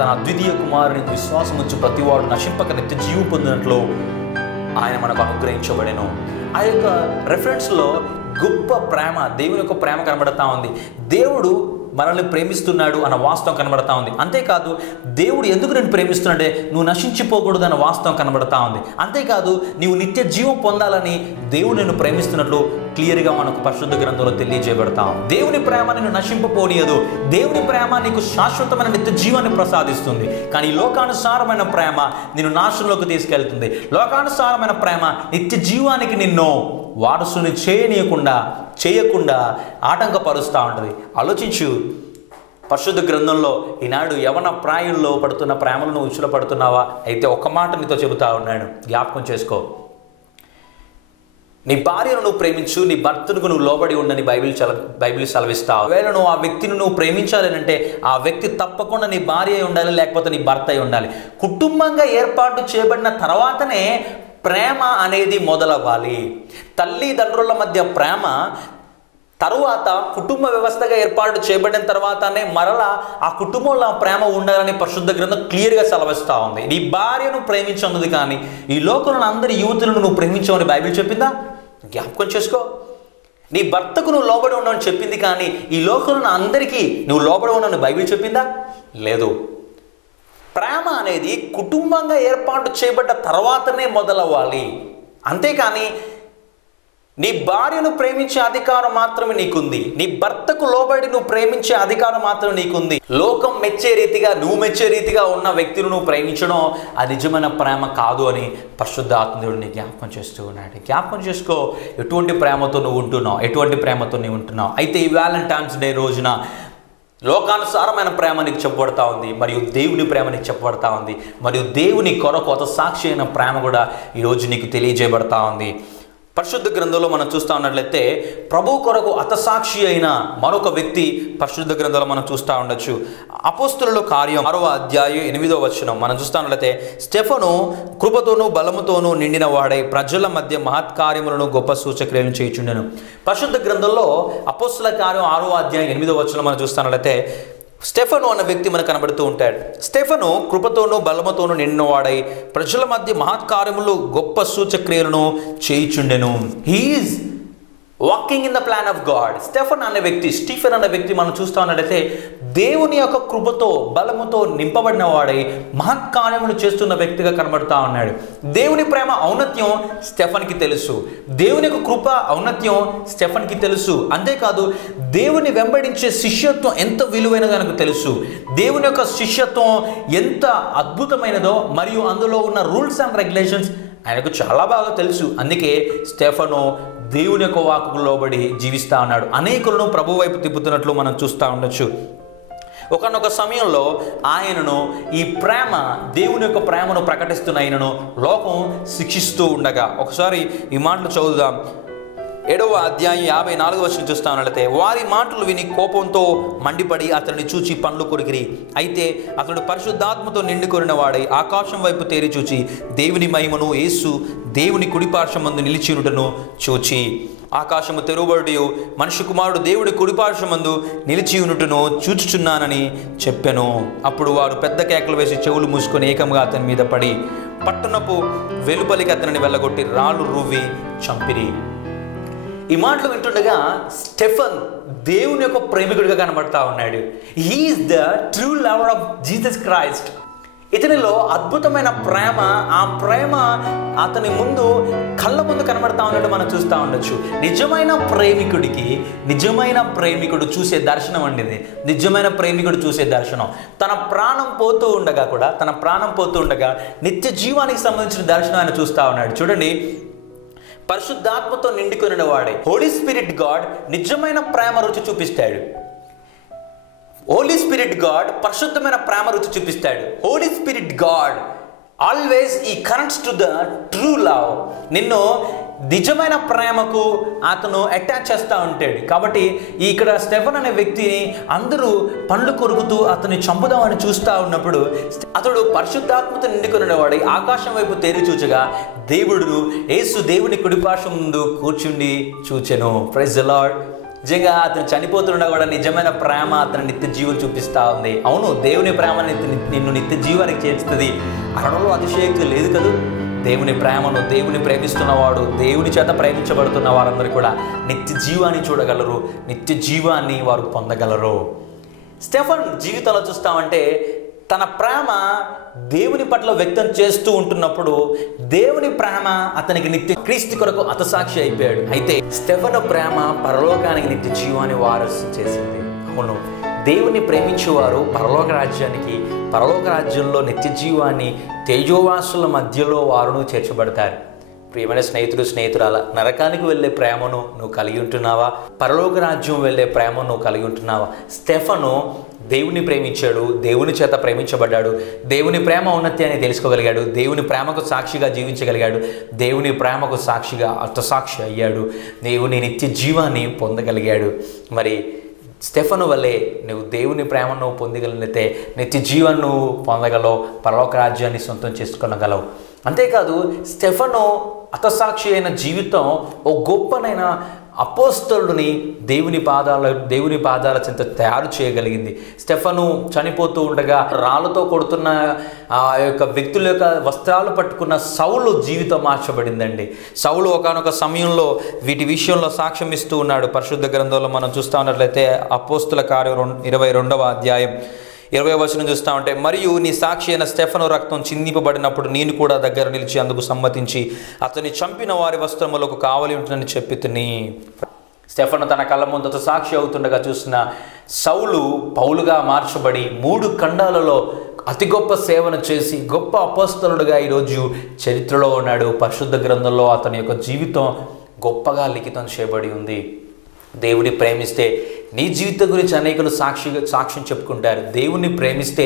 తన అద్వితీయ కుమారుని విశ్వాసం ఉంచి ప్రతివాడు నశింపక నిత్య జీవం పొందినట్లు ఆయన మనకు అనుగ్రహించబడెను. ఆ యొక్క రెఫరెన్స్లో గొప్ప ప్రేమ, దేవుని యొక్క ప్రేమ కనబడతా ఉంది. దేవుడు మనల్ని ప్రేమిస్తున్నాడు అన్న వాస్తవం కనబడతా ఉంది. అంతేకాదు దేవుడు ఎందుకు నేను ప్రేమిస్తున్నాడే, నువ్వు నశించిపోకూడదు అన్న వాస్తవం కనబడతా ఉంది. అంతేకాదు నీవు నిత్య జీవం పొందాలని దేవుడు నిన్ను ప్రేమిస్తున్నట్లు క్లియర్గా మనకు పరిశుద్ధ గ్రంథంలో తెలియజేయబడతాం. దేవుని ప్రేమ నిన్ను నశింపపోనీయదు. దేవుని ప్రేమ నీకు శాశ్వతమైన నిత్య జీవాన్ని ప్రసాదిస్తుంది. కానీ లోకానుసారమైన ప్రేమ నిన్ను నాశనంలోకి తీసుకెళ్తుంది. లోకానుసారమైన ప్రేమ నిత్య జీవానికి నిన్ను వారసుని చేయకుండా ఆటంకపరుస్తూ ఉంటుంది. ఆలోచించు. పరిశుద్ధ గ్రంథంలో ఈనాడు యవన ప్రాయుల్లో పడుతున్న ప్రేమలను ఉచ్చుల పడుతున్నావా? అయితే ఒక్క మాట నీతో చెబుతా ఉన్నాడు, జ్ఞాపకం చేసుకో. నీ భార్యను నువ్వు ప్రేమించు, నీ భర్తకు నువ్వు లోబడి ఉండని బైబిల్ సెలవిస్తావు. ఒకవేళ నువ్వు ఆ వ్యక్తిని నువ్వు ప్రేమించాలి అంటే ఆ వ్యక్తి తప్పకుండా నీ భార్య అయి ఉండాలి, లేకపోతే నీ భర్త అయి ఉండాలి. కుటుంబంగా ఏర్పాటు చేయబడిన తర్వాతనే ప్రేమ అనేది మొదలవ్వాలి. తల్లిదండ్రుల మధ్య ప్రేమ తరువాత కుటుంబ వ్యవస్థగా ఏర్పాటు చేయబడిన తర్వాతనే మరలా ఆ కుటుంబంలో ప్రేమ ఉండాలని పరిశుద్ధ గ్రంథం క్లియర్గా సెలవిస్తూ ఉంది. నీ భార్యను ప్రేమించన్నది కానీ ఈ లోకంలో అందరి యువతులను నువ్వు ప్రేమించవని బైబిల్ చెప్పిందా? జ్ఞాపకం చేసుకో. నీ భర్తకు నువ్వు లోబడి ఉండవని చెప్పింది కానీ ఈ లోకంలో అందరికీ నువ్వు లోబడి ఉండవని బైబిల్ చెప్పిందా? లేదు. ప్రేమ అనేది కుటుంబంగా ఏర్పాటు చేయబడ్డ తర్వాతనే మొదలవ్వాలి. అంతేకాని నీ భార్యను ప్రేమించే అధికారం మాత్రమే నీకుంది, నీ భర్తకు లోబడి నువ్వు ప్రేమించే అధికారం మాత్రమే నీకుంది. లోకం మెచ్చే రీతిగా నువ్వు మెచ్చే రీతిగా ఉన్న వ్యక్తులను నువ్వు ప్రేమించడం అది నిజమైన ప్రేమ కాదు అని పరిశుద్ధ ఆత్మదేవుడు నీ జ్ఞాపకం చేస్తూ ఉన్నాడు. జ్ఞాపకం చేసుకో, ఎటువంటి ప్రేమతో నువ్వు ఉంటున్నావు, ఎటువంటి ప్రేమతో నువ్వు ఉంటున్నావు. అయితే ఈ వ్యాలంటైన్స్ డే రోజున లోకానుసారమైన ప్రేమ నీకు చెప్పబడతా ఉంది, మరియు దేవుని ప్రేమ నీకు చెప్పబడతా ఉంది, మరియు దేవుని కొరకు అత సాక్షి అయిన ప్రేమ కూడా ఈరోజు నీకు తెలియజేయబడతా ఉంది. పరిశుద్ధ గ్రంథంలో మనం చూస్తూ ఉన్నట్లయితే ప్రభు కొరకు అతసాక్షి అయిన మరొక వ్యక్తి పరిశుద్ధ గ్రంథంలో మనం చూస్తూ ఉండొచ్చు. అపోస్తుల కార్యం 6వ అధ్యాయం 8వ వచనం మనం చూస్తూ ఉన్నట్లయితే, స్టెఫను కృపతోనూ బలముతోనూ నిండిన వాడై ప్రజల మధ్య మహత్కార్యములను గొప్ప సూచక్రియలను చేయుచుండెను. పరిశుద్ధ గ్రంథంలో అపోస్తుల కార్యం 6వ అధ్యాయం 8వ వచనం మనం చూస్తున్నట్లయితే స్టెఫను అన్న వ్యక్తి మనకు కనబడుతూ ఉంటాడు. స్టెఫను కృపతోనూ బలముతోనూ నిండినవాడై ప్రజల మధ్య మహత్కార్యములు గొప్ప సూచక్రియలను చేయుచుండెను. He is walking in the plan of God. Stephen అనే వ్యక్తి మనం చూస్తూ ఉన్నట్లయితే దేవుని యొక్క కృపతో బలముతో నింపబడిన వాడై మహత్కార్యములు చేస్తున్న వ్యక్తిగా కనబడుతూ ఉన్నాడు. దేవుని ప్రేమ ఔన్నత్యం స్టెఫన్కి తెలుసు, దేవుని యొక్క కృప ఔన్నత్యం స్టెఫన్కి తెలుసు. అంతేకాదు దేవుని వెంబడించే శిష్యత్వం ఎంత విలువైనదో ఆయనకు తెలుసు. దేవుని యొక్క శిష్యత్వం ఎంత అద్భుతమైనదో మరియు అందులో ఉన్న రూల్స్ అండ్ రెగ్యులేషన్స్ ఆయనకు చాలా బాగా తెలుసు. అందుకే స్టెఫను దేవుని యొక్క వాక్కుకు లోబడి జీవిస్తూ ఉన్నాడు. అనేకులను ప్రభు వైపు తిప్పుతున్నట్లు మనం చూస్తూ ఉండొచ్చు. ఒకనొక సమయంలో ఆయనను ఈ ప్రేమ, దేవుని యొక్క ప్రేమను ప్రకటిస్తున్న ఆయనను లోకం శిక్షిస్తూ ఉండగా ఒకసారి ఈ మాటలు చదువుదాం. 7వ అధ్యాయం 54వ వచనం చూస్తా ఉన్నట్లయితే, వారి మాటలు విని కోపంతో మండిపడి అతన్ని చూచి పండ్లు కొరికిరి. అయితే అతడు పరిశుద్ధాత్మతో నిండుకొనిన వాడై ఆకాశం వైపు తేరి చూచి దేవుని మహిమను యేసు దేవుని కుడిపార్శ్వమందు నిలిచియుటను చూచి, ఆకాశము తెరువబడి మనిషి కుమారుడు దేవుడి కుడిపార్శ్వమందు నిలిచియునుటను చూచుచున్నానని చెప్పెను. అప్పుడు వారు పెద్ద కేకలు వేసి చెవులు మూసుకొని ఏకంగా అతని మీద పడి పట్టణపు వెలుపలికి అతనిని వెళ్ళగొట్టి రాళ్ళు రువ్వి చంపిరి. ఈ మాటలు వింటుండగా స్టెఫన్ దేవుని యొక్క ప్రేమికుడిగా కనబడతా ఉన్నాడు. He is the true lover of Jesus Christ. ఇతనిలో అద్భుతమైన ప్రేమ, ఆ ప్రేమ అతని ముందు కళ్ళ ముందు కనబడతా ఉన్నట్టు మనం చూస్తూ ఉండొచ్చు. నిజమైన ప్రేమికుడు చూసే దర్శనం అండి ఇది. నిజమైన ప్రేమికుడు చూసే దర్శనం. తన ప్రాణం పోతూ ఉండగా నిత్య జీవానికి సంబంధించిన దర్శనం ఆయన చూస్తూ ఉన్నాడు. చూడండి, పరిశుద్ధాత్మతో నిండుకొనిన వాడే హోలీ స్పిరిట్ గాడ్ నిజమైన ప్రేమ రుచి చూపిస్తాడు. హోలీ స్పిరిట్ గాడ్ పరిశుద్ధమైన ప్రేమ రుచి చూపిస్తాడు. హోలీ స్పిరిట్ గాడ్ ఆల్వేస్ ఈ connects to the true love. నిన్ను నిజమైన ప్రేమకు అతను అటాచ్ చేస్తూ ఉంటాడు. కాబట్టి ఇక్కడ స్టెఫన్ అనే వ్యక్తిని అందరూ పండ్లు కొరుకుతూ అతన్ని చంపుదామని చూస్తూ ఉన్నప్పుడు అతడు పరిశుద్ధాత్మతో నిండుకునేవాడు. ఆకాశం వైపు తేరి చూచగా యేసు దేవుని కుడిపార్శ్వం ముందు కూర్చుండి చూచెను. Praise the lord. నిజంగా అతను చనిపోతున్నా కూడా నిజమైన ప్రేమ అతను నిత్య జీవం చూపిస్తూ ఉంది. అవును, దేవుని ప్రేమ నిన్ను నిత్య జీవానికి చేర్చుతుంది. అనడంలో అతిశయోక్తి లేదు కదా. దేవుని ప్రేమను, దేవుని ప్రేమిస్తున్నవాడు, దేవుని చేత ప్రేమించబడుతున్న వారందరూ కూడా నిత్య జీవాన్ని చూడగలరు, నిత్య జీవాన్ని వారు పొందగలరు. స్టెఫన్ జీవితంలో చూస్తామంటే తన ప్రేమ దేవుని పట్ల వ్యక్తం చేస్తూ ఉంటున్నప్పుడు దేవుని ప్రేమ అతనికి నిత్య క్రీస్తు కొరకు హతసాక్షి అయిపోయాడు. అయితే స్టెఫను ప్రేమ పరలోకానికి నిత్య జీవాన్ని వారసు చేసింది. అవును, దేవుని ప్రేమించేవారు పరలోక రాజ్యంలో నిత్య జీవాన్ని తేజోవాసుల మధ్యలో వారును చేర్చబడతారు. ప్రియమైన స్నేహితురాల, నరకానికి వెళ్ళే ప్రేమను నువ్వు కలిగి ఉంటున్నావా? పరలోక రాజ్యం వెళ్ళే ప్రేమను నువ్వు కలిగి ఉంటున్నావా? స్టెఫను దేవుని ప్రేమించాడు, దేవుని చేత ప్రేమించబడ్డాడు, దేవుని ప్రేమ ఔన్నత్యాన్ని తెలుసుకోగలిగాడు, దేవుని ప్రేమకు సాక్షిగా జీవించగలిగాడు, దేవుని ప్రేమకు సాక్షిగా హతసాక్షి అయ్యాడు, దేవుని నిత్య జీవాన్ని పొందగలిగాడు. మరి స్టెఫను వల్లే నువ్వు దేవుని ప్రేమను పొందగలిగితే నిత్య జీవాన్ని నువ్వు పొందగలవు, పరలోక రాజ్యాన్ని సొంతం చేసుకోగలవు. అంతేకాదు స్టెఫను హతసాక్షి అయిన జీవితం ఓ గొప్పనైన అపోస్తలుడిని దేవుని పాదాల చెంత తయారు చేయగలిగింది. స్టెఫను చనిపోతూ ఉండగా రాళ్ళతో కొడుతున్న ఆ యొక్క వ్యక్తుల యొక్క వస్త్రాలు పట్టుకున్న సౌలు జీవితం మార్చబడిందండి. సౌలు ఒకానొక సమయంలో వీటి విషయంలో సాక్ష్యం ఇస్తూ ఉన్నాడు. పరిశుద్ధ గ్రంథంలో మనం చూస్తూ ఉన్నట్లయితే అపోస్తుల కార్యం 22వ అధ్యాయం 20వ వచనం చూస్తూ ఉంటే, మరియు నీ సాక్షి అయిన స్టెఫను రక్తం చిందింపబడినప్పుడు నేను కూడా దగ్గర నిలిచి అందుకు సమ్మతించి అతన్ని చంపిన వారి వస్త్రములకు కావలి ఉంటుందని చెప్పి తిని. స్టెఫను తన కళ్ళ ముందు సాక్షి అవుతుండగా చూసిన సౌలు పౌలుగా మార్చబడి 3 ఖండాలలో అతి గొప్ప సేవను చేసి గొప్ప అపోస్తలుడుగా ఈరోజు చరిత్రలో ఉన్నాడు. పరిశుద్ధ గ్రంథంలో అతని యొక్క జీవితం గొప్పగా లిఖితం చేయబడి ఉంది. దేవుని ప్రేమిస్తే నీ జీవితం గురించి అనేకులు సాక్ష్యం చెప్పుకుంటారు. దేవుని ప్రేమిస్తే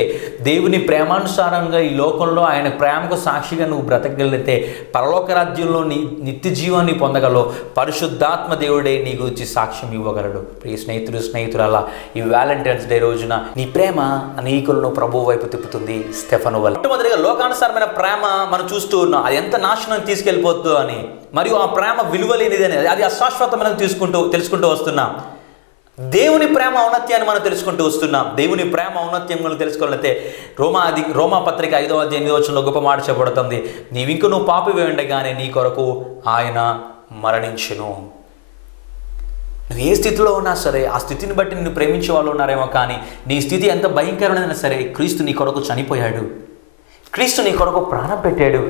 దేవుని ప్రేమానుసారంగా ఈ లోకంలో ఆయన ప్రేమకు సాక్షిగా నువ్వు బ్రతకగలిగితే పరలోక రాజ్యంలో నీ నిత్య జీవాన్ని పొందగలవు. పరిశుద్ధాత్మ దేవుడే నీ గురించి సాక్ష్యం ఇవ్వగలడు. ప్రియ స్నేహితురాలా, ఈ వ్యాలంటైన్స్ డే రోజున నీ ప్రేమ అనేకులను ప్రభువు వైపు తిప్పుతుంది. స్టెఫను వల్ల మొట్టమొదటిగా లోకానుసారమైన ప్రేమ మనం చూస్తూ ఉన్నాం. అది ఎంత నాశనం తీసుకెళ్ళిపోతుందో అని, మరియు ఆ ప్రేమ విలువలేనిదని, అది అశాశ్వతమైన తెలుసుకుంటూ వస్తున్నాం. దేవుని ప్రేమ ఔన్నత్యాన్ని మనం తెలుసుకుంటూ వస్తున్నాం. దేవుని ప్రేమ ఔన్నత్యం మనం తెలుసుకోవాలంటే రోమా పత్రిక 5వ అధ్యాయం 8వ వచనంలో గొప్ప మాట చెప్పబడుతుంది. నువ్వు పాపివే ఉండగానే నీ కొరకు ఆయన మరణించెను. నువ్వు ఏ స్థితిలో ఉన్నా సరే ఆ స్థితిని బట్టి నిన్ను ప్రేమించే వాళ్ళు ఉన్నారేమో, కానీ నీ స్థితి ఎంత భయంకరమైనా సరే క్రీస్తు నీ కొరకు చనిపోయాడు, క్రీస్తు నీ కొరకు ప్రాణం పెట్టాడు,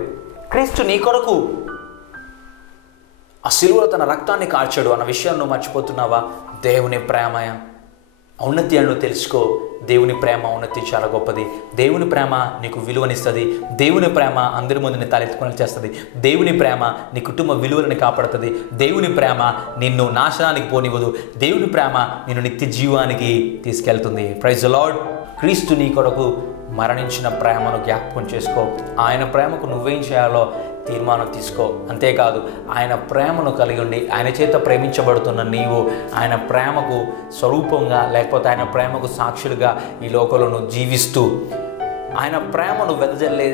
క్రీస్తు నీ కొరకు ఆ సిలువలో తన రక్తాన్ని కార్చాడు అన్న విషయాన్ని నువ్వు మర్చిపోతున్నావా? దేవుని ప్రేమ ఔన్నత్యాన్ని తెలుసుకో. దేవుని ప్రేమ ఔన్నత్యం చాలా గొప్పది. దేవుని ప్రేమ నీకు విలువనిస్తుంది. దేవుని ప్రేమ అందరి ముందు నీ తలెత్తుకొని చేస్తుంది. దేవుని ప్రేమ నీ కుటుంబ విలువలని కాపాడుతుంది. దేవుని ప్రేమ నిన్ను నాశనానికి పోనివ్వదు. దేవుని ప్రేమ నిన్ను నిత్య జీవానికి తీసుకెళ్తుంది. Praise the lord. క్రీస్తు నీ కొరకు మరణించిన ప్రేమను జ్ఞాపకం చేసుకో. ఆయన ప్రేమకు నువ్వేం చేయాలో తీర్మానం తీసుకో. అంతేకాదు ఆయన ప్రేమను కలిగి ఉండి ఆయన చేత ప్రేమించబడుతున్న నీవు ఆయన ప్రేమకు స్వరూపంగా లేకపోతే ఆయన ప్రేమకు సాక్షులుగా ఈ లోకంలో నువ్వు జీవిస్తూ ఆయన ప్రేమను వెదజల్లే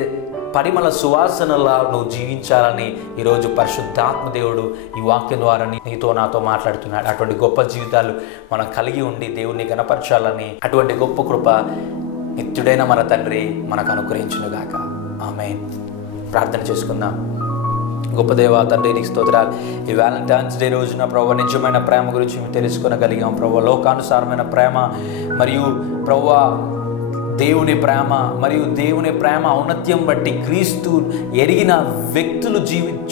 పరిమళ సువాసనలా నువ్వు జీవించాలని ఈరోజు పరిశుద్ధాత్మ దేవుడు ఈ వాక్యం ద్వారా నీతో నాతో మాట్లాడుతున్నాడు. అటువంటి గొప్ప జీవితాలు మనం కలిగి ఉండి దేవుణ్ణి గణపరచాలని అటువంటి గొప్ప కృప నిత్యుడైన మన తండ్రి మనకు అనుగ్రహించునుగాక. ఆమేన్. ప్రార్థన చేసుకుందాం. గొప్ప దేవా తండ్రి నీకు స్తోత్రాలు. ఈ వ్యాలంటైన్స్ డే రోజున ప్రభువా నిజమైన ప్రేమ గురించి మేము తెలుసుకొనగలిగాం ప్రభువా. లోకానుసారమైన ప్రేమ మరియు ప్రభువా దేవుని ప్రేమ మరియు దేవుని ప్రేమ ఔన్నత్యం బట్టి క్రీస్తు ఎరిగిన వ్యక్తులు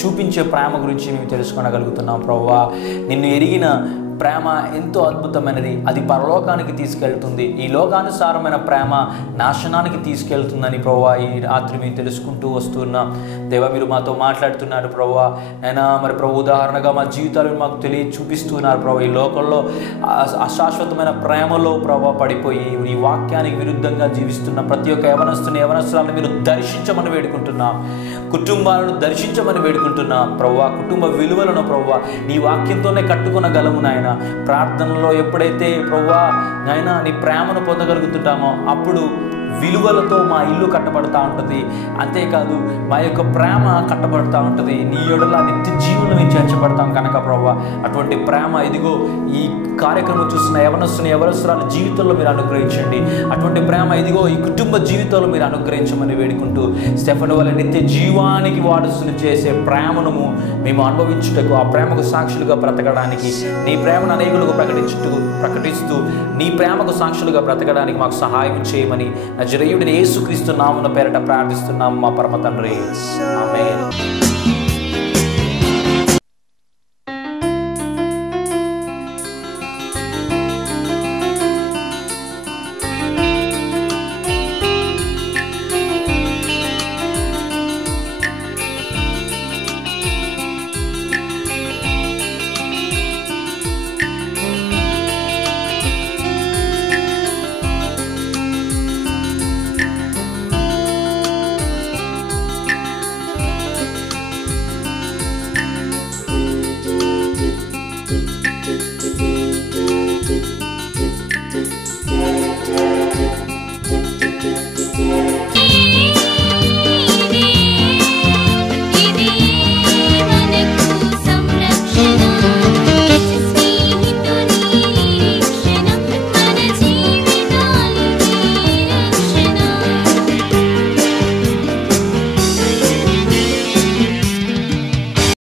చూపించే ప్రేమ గురించి మేము తెలుసుకోగలుగుతున్నాం ప్రభువా. నిన్ను ఎరిగిన ప్రేమ ఎంతో అద్భుతమైనది, అది పరలోకానికి తీసుకెళ్తుంది. ఈ లోకానుసారమైన ప్రేమ నాశనానికి తీసుకెళ్తుందని ప్రభువా ఈ రాత్రి మేము తెలుసుకుంటూ వస్తున్నాం. దేవా మీరు మాతో మాట్లాడుతున్నారు ప్రభువా. అయినా మరి ప్రభు ఉదాహరణగా మా జీవితాలను మాకు చూపిస్తున్నారు ప్రభు. ఈ లోకంలో అశాశ్వతమైన ప్రేమలో ప్రభు పడిపోయి ఈ వాక్యానికి విరుద్ధంగా జీవిస్తున్న ప్రతి ఒక్క యవనస్తురాలను మీరు దర్శించమని వేడుకుంటున్నాం. కుటుంబాలను దర్శించమని వేడుకుంటున్నాం ప్రభువా. కుటుంబ విలువలను ప్రభువా నీ వాక్యంతోనే కట్టుకొనగలము నాయన. ప్రార్థనలో ఎప్పుడైతే ప్రభువా నాయన నీ ప్రేమను పొందగలుగుతుంటామో అప్పుడు విలువలతో మా ఇల్లు కట్టబడుతూ ఉంటుంది. అంతేకాదు మా యొక్క ప్రేమ కట్టబడుతూ ఉంటుంది. నీ యొడల నిత్య జీవులు మేము చేర్చబడతాం కనుక ప్రభువా అటువంటి ప్రేమ ఇదిగో ఈ కార్యక్రమం చూస్తున్న యవనస్తురాల జీవితంలో మీరు అనుగ్రహించండి. అటువంటి ప్రేమ ఇదిగో ఈ కుటుంబ జీవితంలో మీరు అనుగ్రహించమని వేడుకుంటూ స్టెఫెను వల్ల నిత్య జీవానికి వారసులు చేసే ప్రేమను మేము అనుభవించుటకు, ఆ ప్రేమకు సాక్షులుగా బ్రతకడానికి, నీ ప్రేమను అనేకులకు ప్రకటిస్తూ నీ ప్రేమకు సాక్షులుగా బ్రతకడానికి మాకు సహాయం చేయమని నజరేయుడైన యేసుక్రీస్తు నామమున పేరట ప్రార్థిస్తున్నాము మా పరమ తండ్రి. ఆమేన్.